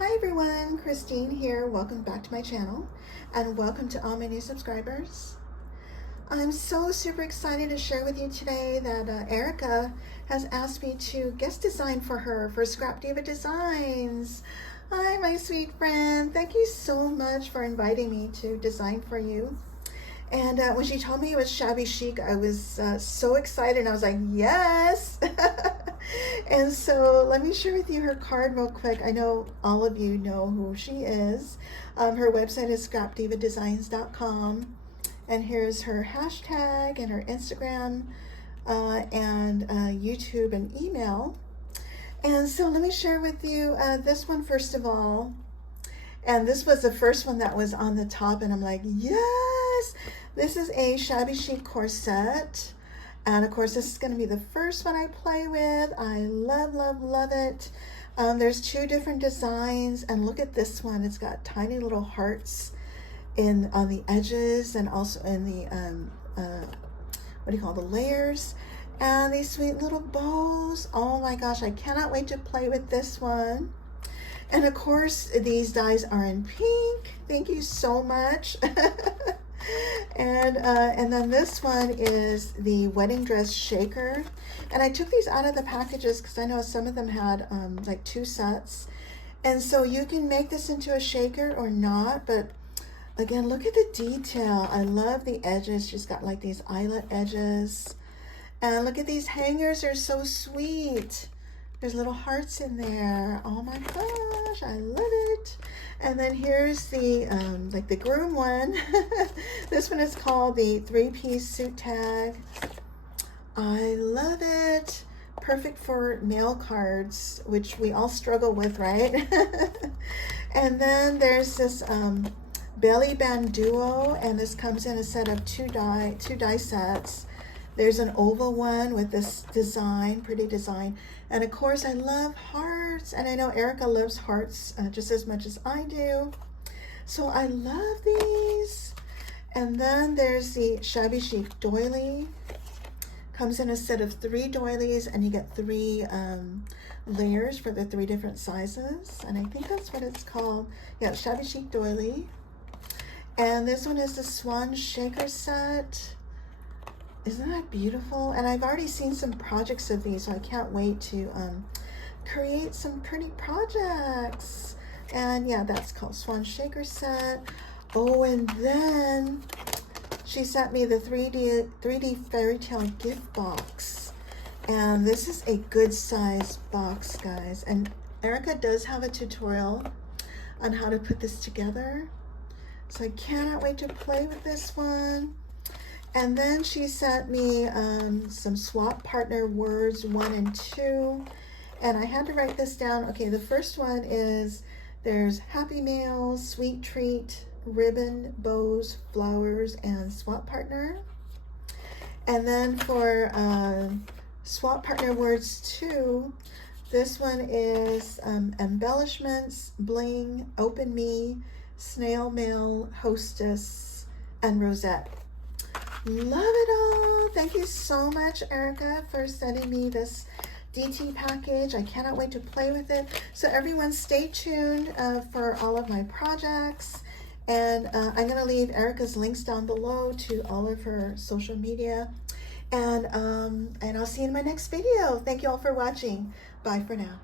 Hi everyone, Christine here. Welcome back to my channel and welcome to all my new subscribers. I'm so super excited to share with you today that Erica has asked me to guest design for her for Scrapdiva Designs. Hi my sweet friend, thank you so much for inviting me to design for you. And when she told me it was shabby chic, I was so excited. I was like, yes. And so let me share with you her card real quick. I know all of you know who she is. Her website is scrapdivadesigns.com. And here's her hashtag and her Instagram and YouTube and email. And so let me share with you this one first of all. And this was the first one that was on the top, and I'm like, yes! This is a shabby chic corset. And of course, this is going to be the first one I play with. I love, love, love it. There's two different designs, and look at this one. It's got tiny little hearts on the edges and also in the, the layers. And these sweet little bows. Oh my gosh, I cannot wait to play with this one. And of course, these dies are in pink. Thank you so much. And then this one is the wedding dress shaker. And I took these out of the packages because I know some of them had like two sets. And so you can make this into a shaker or not. But again, look at the detail. I love the edges. She's got like these eyelet edges. And look at these hangers. They're so sweet. There's little hearts in there. Oh my gosh, I love it. And then here's the like the groom one. This one is called the 3-piece suit tag. I love it. Perfect for mail cards, which we all struggle with, right? And then there's this belly band duo, and this comes in a set of two die sets. There's an oval one with this design, pretty design. And of course, I love hearts. And I know Erica loves hearts just as much as I do. So I love these. And then there's the shabby chic doily. Comes in a set of 3 doilies, and you get 3 layers for the 3 different sizes. And I think that's what it's called. Yeah, shabby chic doily. And this one is the swan shaker set. Isn't that beautiful? And I've already seen some projects of these, so I can't wait to create some pretty projects. And yeah, that's called Swan Shaker set. Oh, and then she sent me the 3D fairy tale gift box. And this is a good size box, guys. And Erica does have a tutorial on how to put this together. So I cannot wait to play with this one. And then she sent me some swap partner words 1 and 2. And I had to write this down. Okay, the first one is there's happy mail, sweet treat, ribbon, bows, flowers, and swap partner. And then for swap partner words 2, this one is embellishments, bling, open me, snail mail, hostess, and rosette. Love it all. Thank you so much, Erica, for sending me this DT package. I cannot wait to play with it. So everyone stay tuned for all of my projects. And I'm going to leave Erica's links down below to all of her social media. And I'll see you in my next video. Thank you all for watching. Bye for now.